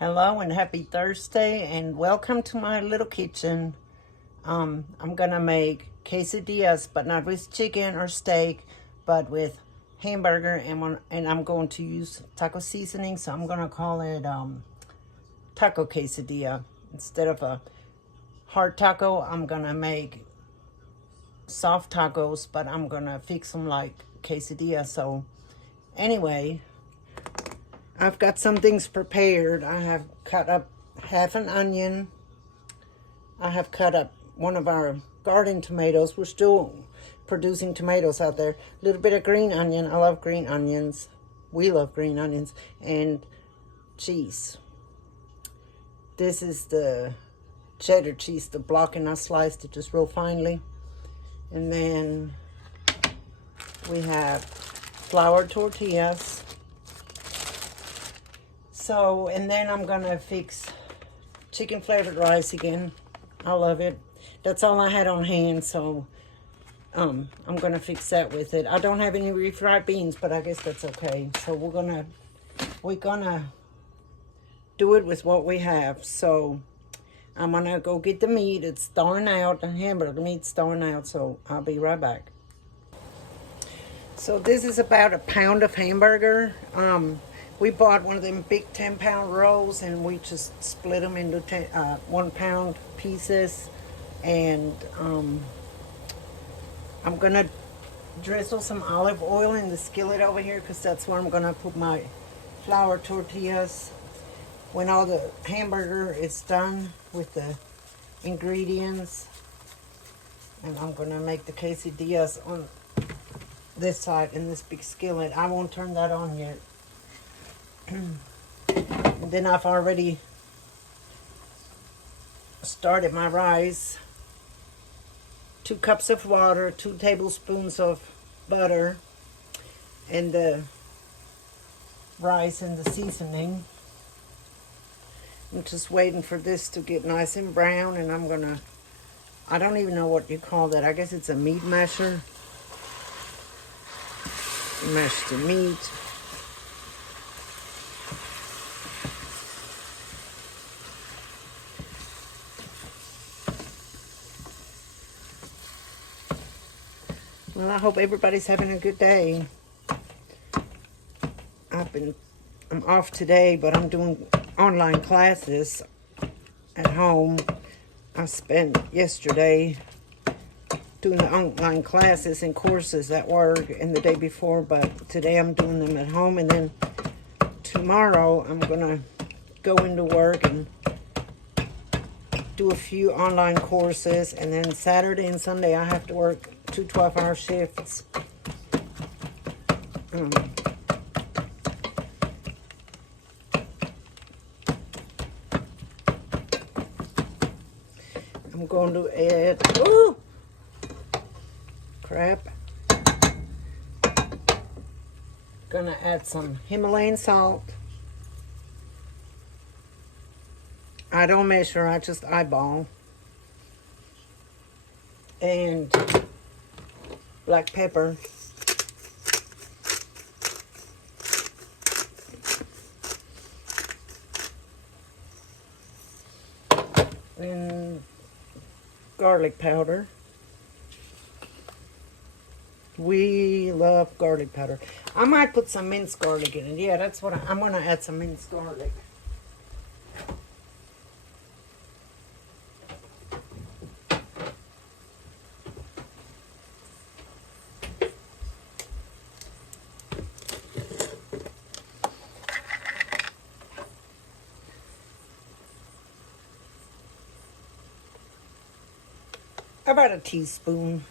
Hello and happy Thursday and welcome to my little kitchen. I'm gonna make quesadillas, but not with chicken or steak, but with hamburger, and I'm going to use taco seasoning, so I'm gonna call it taco quesadilla. Instead of a hard taco, I'm gonna make soft tacos, but I'm gonna fix them like quesadilla. So anyway, I've got some things prepared. I have cut up half an onion. I have cut up one of our garden tomatoes. We're still producing tomatoes out there. A little bit of green onion. I love green onions. We love green onions. And cheese. This is the cheddar cheese, the block, and I sliced it just real finely. And then we have flour tortillas. So, and then I'm gonna fix chicken flavored rice again. I love it. That's all I had on hand, so I'm gonna fix that with it. I don't have any refried beans, but I guess that's okay. So we're gonna do it with what we have. So I'm gonna go get the meat. It's thawing out. The hamburger meat's thawing out, so I'll be right back. So this is about a pound of hamburger. We bought one of them big 10-pound rolls, and we just split them into 1-pound pieces. And I'm gonna drizzle some olive oil in the skillet over here, because that's where I'm gonna put my flour tortillas. When all the hamburger is done with the ingredients, and I'm gonna make the quesadillas on this side in this big skillet. I won't turn that on yet. And then I've already started my rice. 2 cups of water, 2 tablespoons of butter, and the rice and the seasoning. I'm just waiting for this to get nice and brown, and I'm gonna, I don't even know what you call that. I guess it's a meat masher. Mash the meat. Well, I hope everybody's having a good day. I'm off today, but I'm doing online classes at home. I spent yesterday doing the online classes and courses at work, and the day before, but today I'm doing them at home. And then tomorrow I'm gonna go into work and do a few online courses, and then Saturday and Sunday I have to work 2 12-hour shifts. I'm going to add, ooh, crap. Gonna add some Himalayan salt. I don't measure, I just eyeball. And black pepper. And garlic powder. We love garlic powder. I might put some minced garlic in it. Yeah, that's what I'm gonna add, some minced garlic. About a teaspoon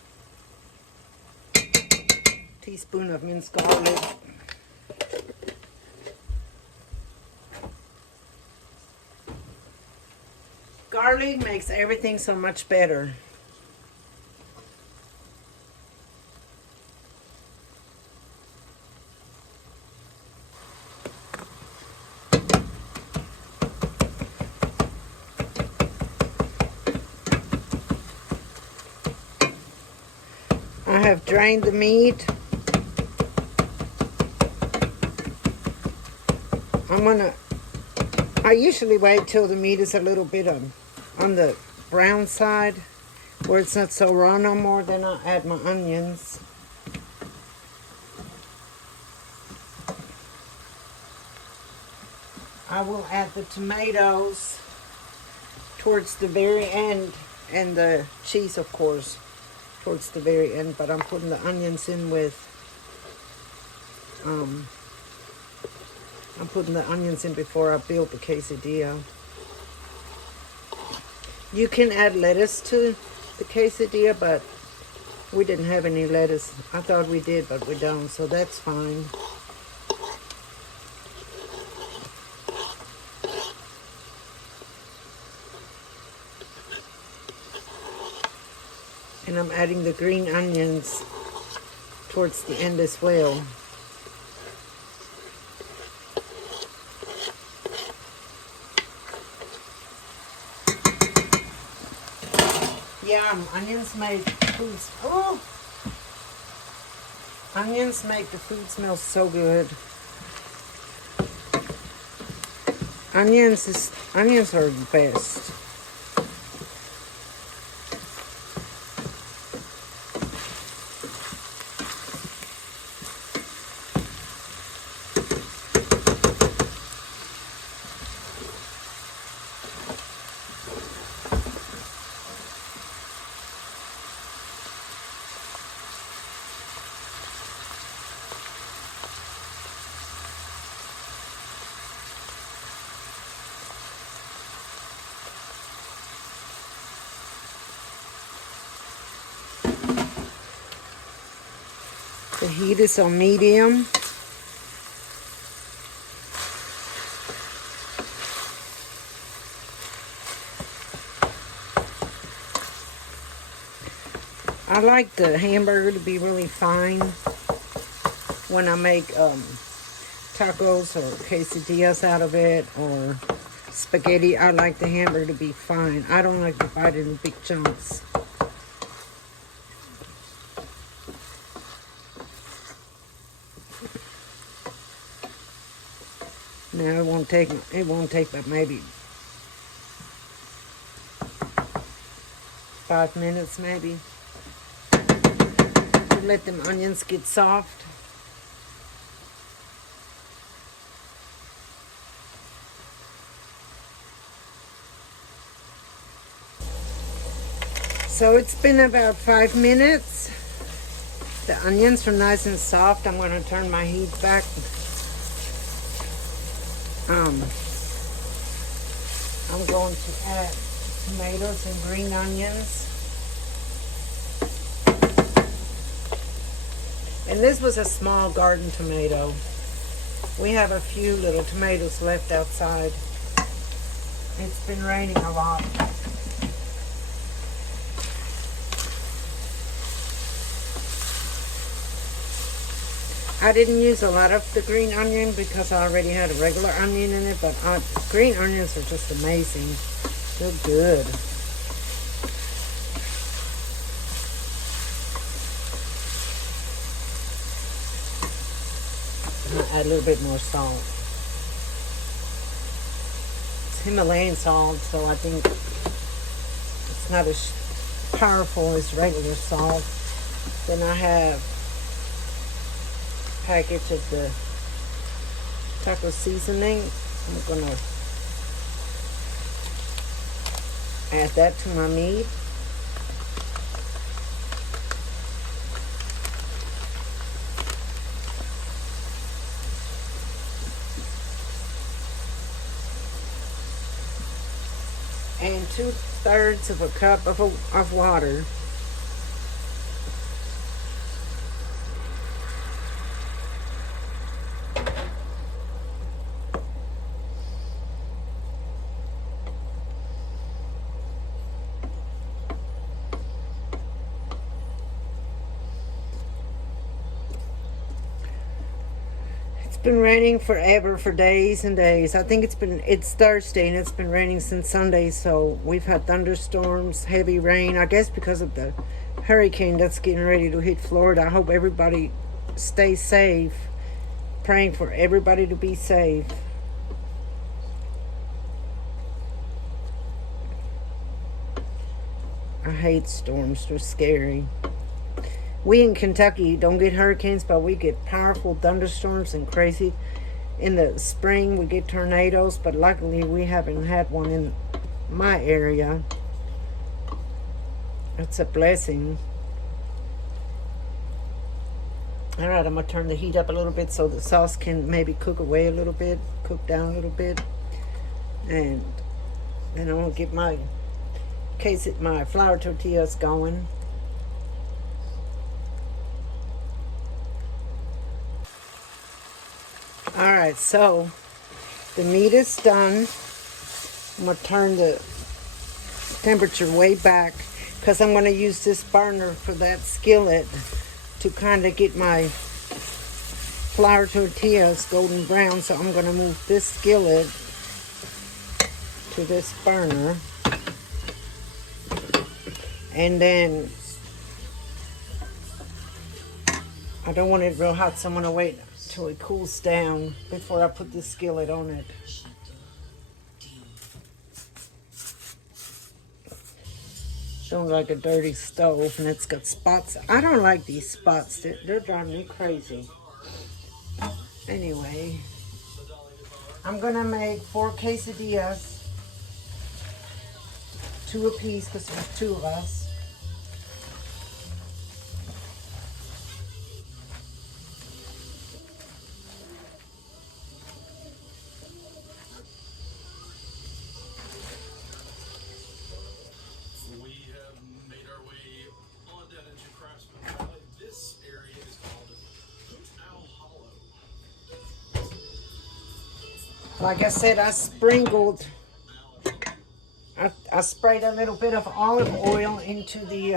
of minced garlic. Garlic makes everything so much better. I have drained the meat. I usually wait till the meat is a little bit on the brown side, where it's not so raw no more. Then I add my onions. I will add the tomatoes towards the very end, and the cheese, of course, towards the very end. But I'm putting the onions in with, I'm putting the onions in before I build the quesadilla. You can add lettuce to the quesadilla, but we didn't have any lettuce. I thought we did, but we don't, so that's fine. And I'm adding the green onions towards the end as well. Yeah, onions make food. Oh, onions make the food smell so good. Onions are the best. The heat is on medium. I like the hamburger to be really fine when I make tacos or quesadillas out of it, or spaghetti. I like the hamburger to be fine. I don't like to bite it in big chunks. Now it won't take but maybe 5 minutes maybe. Let them onions get soft. So it's been about 5 minutes. The onions are nice and soft. I'm going to turn my heat back. I'm going to add tomatoes and green onions. And this was a small garden tomato. We have a few little tomatoes left outside. It's been raining a lot. I didn't use a lot of the green onion because I already had a regular onion in it, but green onions are just amazing. They're good. Add a little bit more salt. It's Himalayan salt, so I think it's not as powerful as regular salt. Then I have a package of the taco seasoning. I'm gonna add that to my meat. And 2/3 of a cup of water. It's been raining forever, for days and days. I think it's Thursday and it's been raining since Sunday, so we've had thunderstorms, heavy rain, I guess because of the hurricane that's getting ready to hit Florida. I hope everybody stays safe. Praying for everybody to be safe. I hate storms. They're scary. We in Kentucky don't get hurricanes, but we get powerful thunderstorms and crazy. In the spring, we get tornadoes, but luckily we haven't had one in my area. It's a blessing. All right, I'm going to turn the heat up a little bit so the sauce can maybe cook away a little bit, cook down a little bit. And then I'm going to get my flour tortillas going. All right, so the meat is done. I'm going to turn the temperature way back because I'm going to use this burner for that skillet to kind of get my flour tortillas golden brown. So I'm going to move this skillet to this burner. And then I don't want it real hot, so I'm going to wait till it cools down before I put the skillet on it. Don't like a dirty stove, and it's got spots. I don't like these spots. They're driving me crazy. Anyway, I'm gonna make 4 quesadillas, 2 a piece because there's 2 of us. Like I said, I sprinkled, I sprayed a little bit of olive oil into the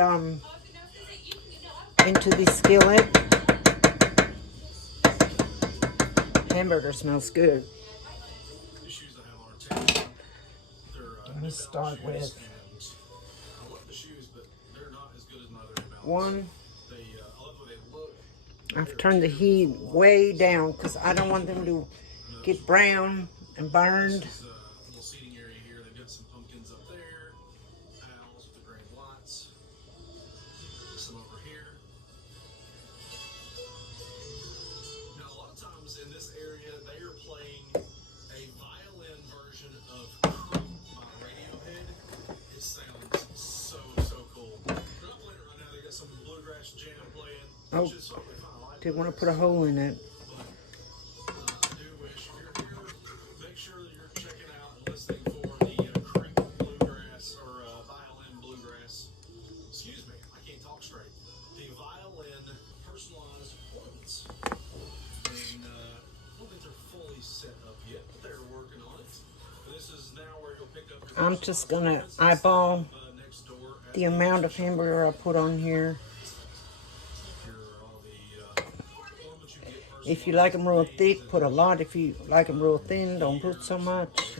skillet. Hamburger smells good. Let me start with 1. I've turned the heat way down because I don't want them to get brown and burned. Oh, did want to put a hole in it. I'm just gonna eyeball the amount of hamburger I put on here. If you like them real thick, put a lot. If you like them real thin, don't put so much.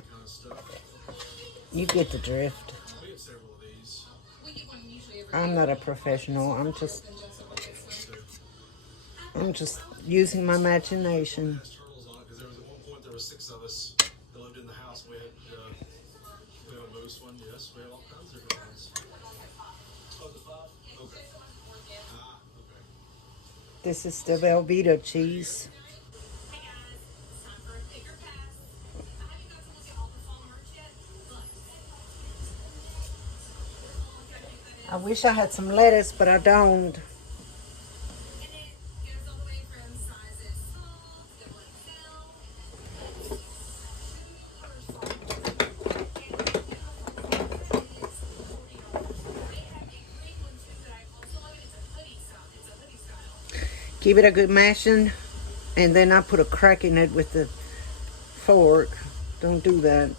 You get the drift. I'm not a professional. I'm just using my imagination. This is the Velveeta cheese. I wish I had some lettuce, but I don't. Give it a good mashing, and then I put a crack in it with the fork. Don't do that.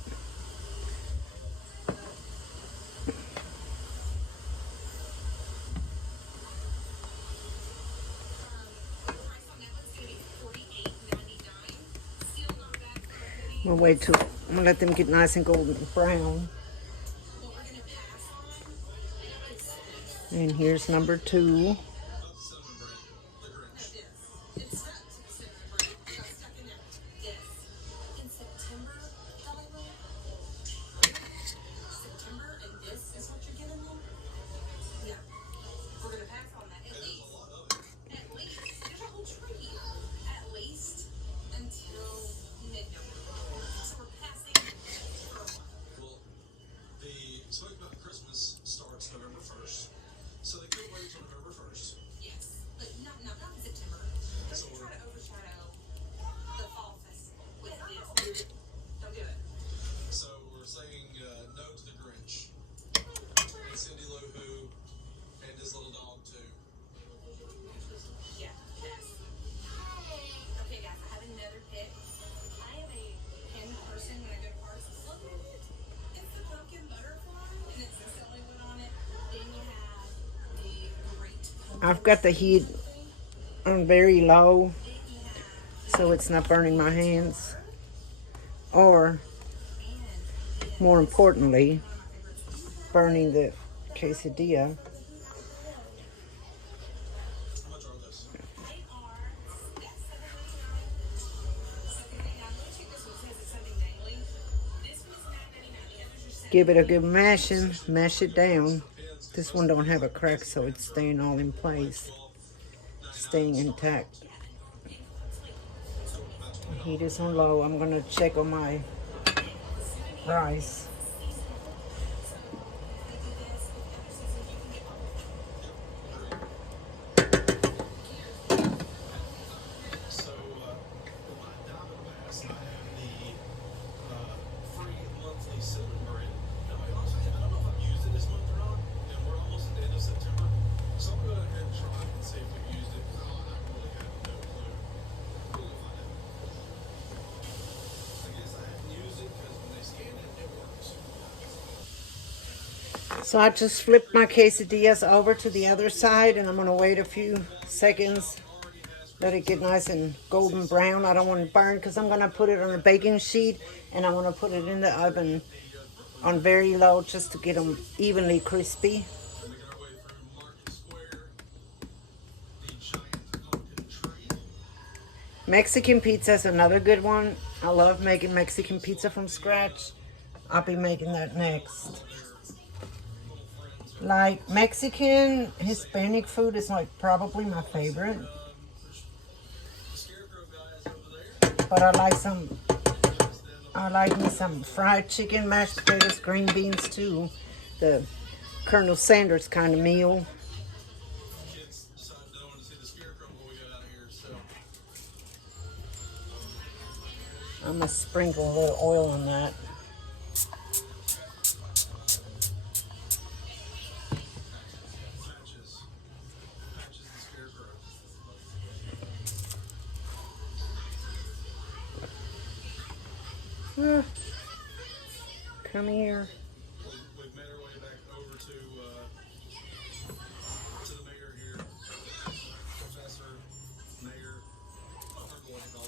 We'll wait till, I'm gonna let them get nice and golden brown. And here's number 2. I've got the heat on very low so it's not burning my hands. Or, more importantly, burning the quesadilla. Give it a good mashing, mash it down. This one don't have a crack, so it's staying all in place, staying intact. Heat is on low. I'm gonna check on my rice. So I just flipped my quesadillas over to the other side, and I'm gonna wait a few seconds, let it get nice and golden brown. I don't want it burned because I'm gonna put it on a baking sheet, and I want to put it in the oven on very low just to get them evenly crispy. Mexican pizza is another good one. I love making Mexican pizza from scratch. I'll be making that next. Like Mexican, Hispanic food is like probably my favorite. But I like me some fried chicken, mashed potatoes, green beans too. The Colonel Sanders kind of meal. I'm gonna sprinkle a little oil on that. Come here. We've made our way back over to the mayor here, Professor, Mayor, whatever you want to call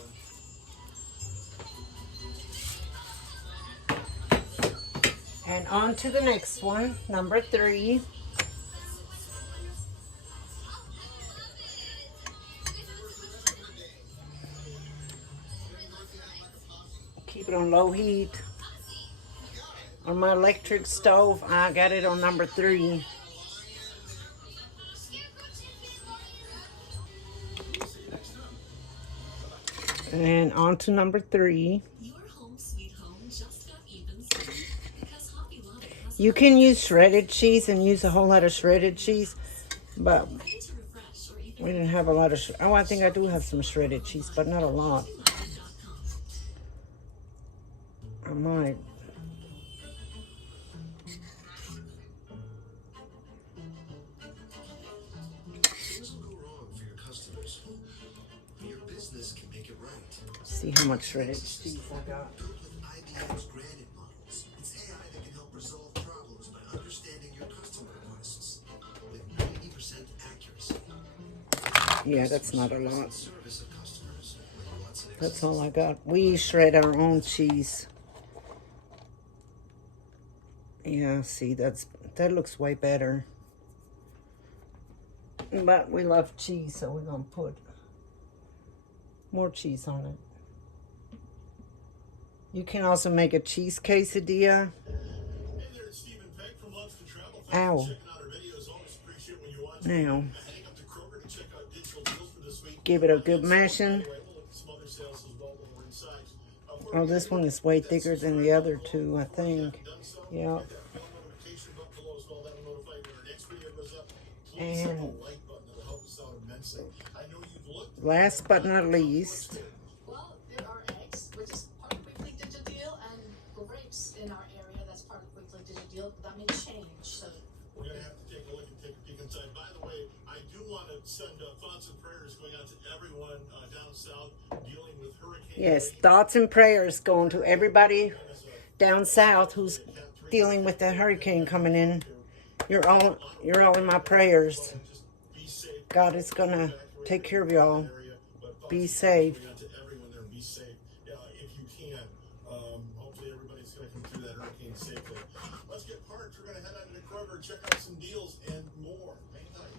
him. And on to the next one, number 3. Keep it on low heat. On my electric stove, I got it on number 3. And on to number 3. You can use shredded cheese and use a whole lot of shredded cheese, but we didn't have a lot of, oh, I think I do have some shredded cheese, but not a lot. I might. See how much shredded cheese I got. Yeah, that's not a lot. That's all I got. We shred our own cheese. Yeah, see, that looks way better. But we love cheese, so we're gonna put more cheese on it. You can also make a cheese quesadilla. Ow. Now, give it a good mashing. Oh, this one is way thicker than the other two, I think. Yeah. And last but not least, well, there are eggs, which is part of Weekly Digital Deal, and grapes in our area. That's part of Weekly Digital Deal. But that may change. So we're gonna have to take a look and take a peek inside. By the way, I do want to send thoughts and prayers going out to everyone down south dealing with hurricane. Yes, thoughts and prayers going to everybody down south who's dealing with the hurricane coming in. You're all in my prayers. God is gonna take care of y'all. Be safe. To everyone there, be safe if you can. Hopefully everybody's going to come through that hurricane safely. Let's get parked. We're going to head out to Kroger, check out some deals and more. Hang tight.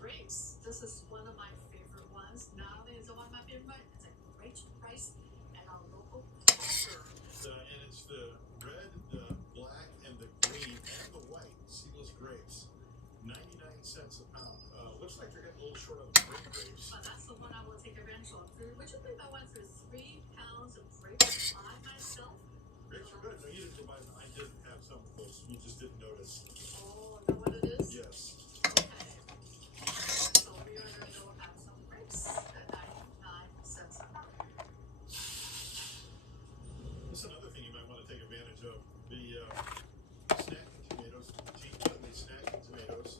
Grapes. This is one of my favorite ones. Not only is it one of my favorite ones, it's a great price at our local Hamburger. And it's the red, the black, and the green, and the white seedless grapes. 99 cents a pound. Looks like they're getting a little short on the grape grapes. That's the one I will take advantage of. Would you believe I went through 3 pounds of grapes by myself? Grapes are good. No, you didn't buy them. I didn't have some close. You just didn't notice. Oh, is that what it is? Yes. Okay. So we are going to go have some grapes at 99 cents a pound. That's another thing you might want to take advantage of. The snacking tomatoes, tea-friendly snacking tomatoes.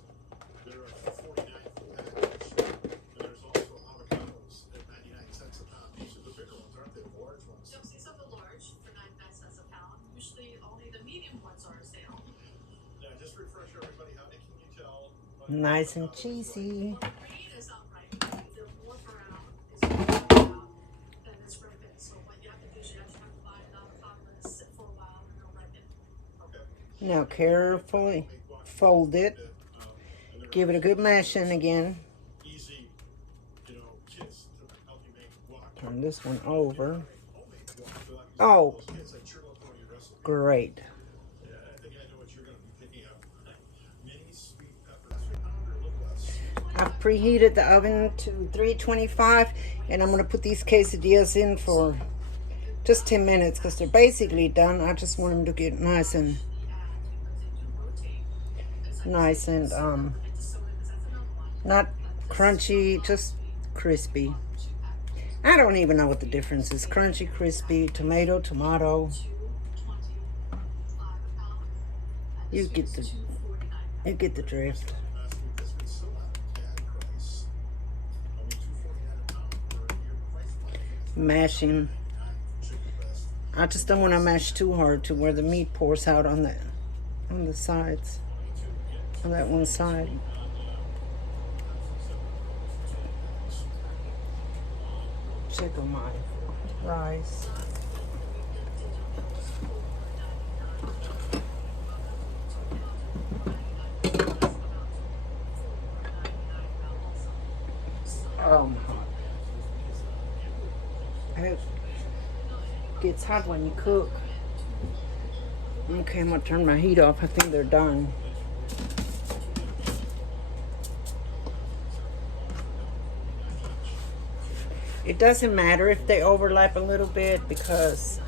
They're $4.49 for the package. And there's also avocados at 99 cents a pound. These are the bigger ones, aren't they? The large ones. Yep, these are the large for 99 cents a pound. Usually only the medium ones are on sale. Now, just refresh everybody. How can you tell? Nice and cheesy. Well, the green is outright. They're more brown. It's more brown than it's ripen. So what you have to do is you actually have to buy an avocado and sit for a while and it'll ripen. Okay. Now carefully fold it. Give it a good mashing again. Easy, kits to help you make guac. Turn this one over. Homemade guac. So like Oh, those kits that sure look on your recipe. great. Yeah, I think I know what you're going to be picking up. Mini sweet pepper. Sweet pepper, a little less. I've preheated the oven to 325 and I'm going to put these quesadillas in for just 10 minutes because they're basically done. I just want them to get nice and not crunchy, just crispy. I don't even know what the difference is. Crunchy, crispy, tomato. You get the drift. Mashing. I just don't want to mash too hard to where the meat pours out on the sides, on that one side. Check on my rice. Oh my God. It gets hot when you cook. Okay, I'm gonna turn my heat off. I think they're done. It doesn't matter if they overlap a little bit because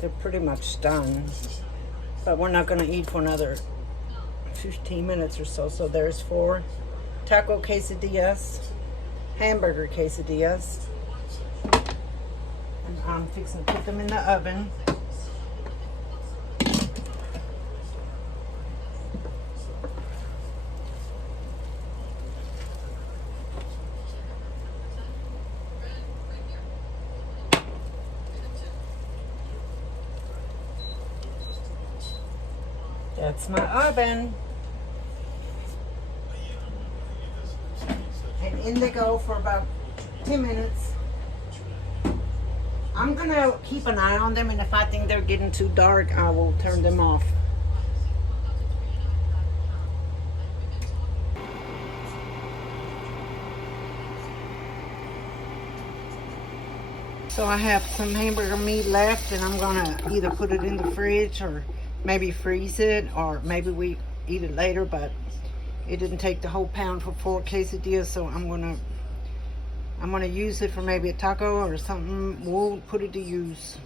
they're pretty much done. But we're not gonna eat for another 15 minutes or so. So there's 4 taco quesadillas, hamburger quesadillas. And I'm fixing to put them in the oven. That's my oven. And in they go for about 10 minutes. I'm gonna keep an eye on them, and if I think they're getting too dark, I will turn them off. So I have some hamburger meat left, and I'm gonna either put it in the fridge or maybe freeze it, or maybe we eat it later, but it didn't take the whole pound for 4 quesadillas, so I'm gonna use it for maybe a taco or something. We'll put it to use.